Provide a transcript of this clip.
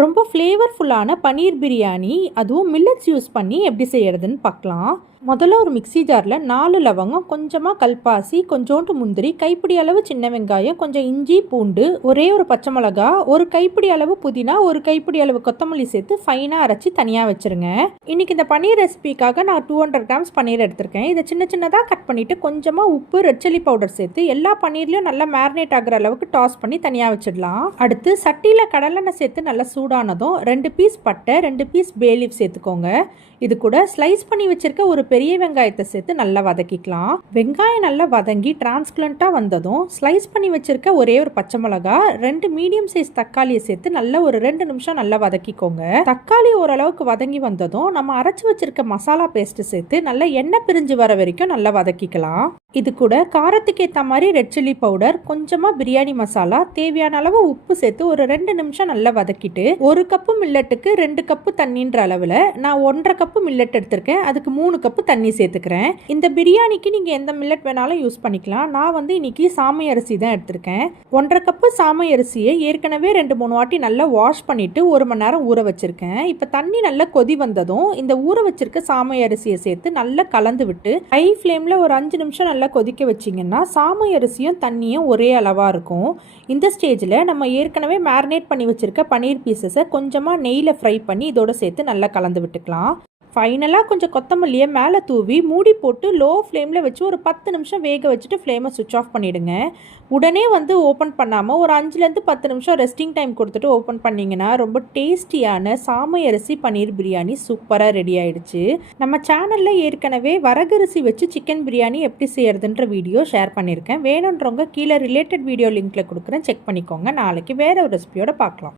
ரொம்ப ஃப்ளேவர்ஃபுல்லான பன்னீர் பிரியாணி அதுவும் millets use பண்ணி எப்படி செய்யறதுன்னு பார்க்கலாம். முதல்ல ஒரு மிக்ஸி ஜாரில் நாலு லவங்கம் கொஞ்சமாக கல்பாசி கொஞ்சோண்டு முந்திரி கைப்பிடி அளவு சின்ன வெங்காயம் கொஞ்சம் இஞ்சி பூண்டு ஒரே ஒரு பச்சை மிளகா ஒரு கைப்பிடி அளவு புதினா ஒரு கைப்பிடி அளவு கொத்தமல்லி சேர்த்து ஃபைனாக அரைச்சி தனியாக வச்சுருங்க. இன்றைக்கி இந்த பன்னீர் ரெசிபிக்காக நான் டூ ஹண்ட்ரட் கிராம்ஸ் பன்னீர் எடுத்திருக்கேன். இதை சின்ன சின்னதாக கட் பண்ணிவிட்டு கொஞ்சமாக உப்பு ரெட் சில்லி பவுடர் சேர்த்து எல்லா பன்னீர்லையும் நல்லா மேரினேட் ஆகிற அளவுக்கு டாஸ் பண்ணி தனியாக வச்சிடலாம். அடுத்து சட்டியில் கடலெண்ணெய் சேர்த்து நல்லா சூடானதும் ரெண்டு பீஸ் பட்டை ரெண்டு பீஸ் பேலீஃப் சேர்த்துக்கோங்க. இது கூட ஸ்லைஸ் பண்ணி வச்சுருக்க ஒரு பெரிய வெங்காயத்தை சேர்த்து நல்லா வதக்கிக்கலாம். வெங்காயம் நல்லா வதங்கி டிரான்ஸ்பிளண்ட்டாக வந்ததும் ஸ்லைஸ் பண்ணி வச்சிருக்க ஒரே ஒரு பச்சை மிளகா ரெண்டு மீடியம் சைஸ் தக்காளியை சேர்த்து நல்லா ஒரு ரெண்டு நிமிஷம் நல்லா வதக்கிக்கோங்க. தக்காளி ஓரளவுக்கு வதங்கி வந்ததும் நம்ம அரைச்சி வச்சிருக்க மசாலா பேஸ்ட் சேர்த்து நல்லா எண்ணெய் பிரிஞ்சு வர வரைக்கும் நல்லா வதக்கிக்கலாம். இது கூட காரத்துக்கு ஏற்ற மாதிரி ரெட் சில்லி பவுடர் கொஞ்சமாக பிரியாணி மசாலா தேவையான அளவு உப்பு சேர்த்து ஒரு ரெண்டு நிமிஷம் நல்லா வதக்கிட்டு ஒரு கப்பு மில்லட்டுக்கு ரெண்டு கப்பு தண்ணின்ற அளவில் நான் ஒன்றரை கப்பு மில்லட் எடுத்திருக்கேன். அதுக்கு மூணு கப்பு தண்ணி சேர்த்துக்கிறேன். இந்த பிரியாணிக்கு நீங்கள் எந்த மில்லட் வேணாலும் யூஸ் பண்ணிக்கலாம். நான் வந்து இன்னைக்கு சாமை அரிசி தான் எடுத்திருக்கேன். ஒன்றரை கப்பு சாமை அரிசியை ஏற்கனவே ரெண்டு மூணு வாட்டி நல்லா வாஷ் பண்ணிட்டு ஒரு மணி நேரம் ஊற வச்சிருக்கேன். இப்போ தண்ணி நல்லா கொதி வந்ததும் இந்த ஊற வச்சிருக்க சாமை அரிசியை சேர்த்து நல்லா கலந்து விட்டு ஹை ஃப்ளேமில் ஒரு அஞ்சு நிமிஷம் நல்லா கொதிக்க வச்சிங்கன்னா சாமை அரிசியும் தண்ணியும் ஒரே அளவாக இருக்கும். இந்த ஸ்டேஜில் நம்ம ஏற்கனவே மேரினேட் பண்ணி வச்சுருக்க பன்னீர் பீசஸை கொஞ்சமாக நெய்யில் ஃப்ரை பண்ணி இதோட சேர்த்து நல்லா கலந்து விட்டுக்கலாம். ஃபைனலாக கொஞ்சம் கொத்தமல்லியை மேலே தூவி மூடி போட்டு லோ ஃப்ளேமில் வச்சு ஒரு பத்து நிமிஷம் வேக வச்சுட்டு ஃப்ளேமை சுவிட்ச் ஆஃப் பண்ணிவிடுங்க உடனே வந்து ஓப்பன் பண்ணாமல் ஒரு அஞ்சுலேருந்து பத்து நிமிஷம் ரெஸ்டிங் டைம் கொடுத்துட்டு ஓப்பன் பண்ணிங்கன்னா ரொம்ப டேஸ்டியான சாமை அரிசி பன்னீர் பிரியாணி சூப்பராக ரெடி ஆயிடுச்சு. நம்ம சேனலில் ஏற்கனவே வரகரிசி வச்சு சிக்கன் பிரியாணி எப்படி செய்யறதுன்ற வீடியோ ஷேர் பண்ணியிருக்கேன். வேணுன்றவங்க கீழே ரிலேட்டட் வீடியோ லிங்க்கில் கொடுக்குறேன். செக் பண்ணிக்கோங்க. நாளைக்கு வேறு ஒரு ரெசிபியோட பார்க்கலாம்.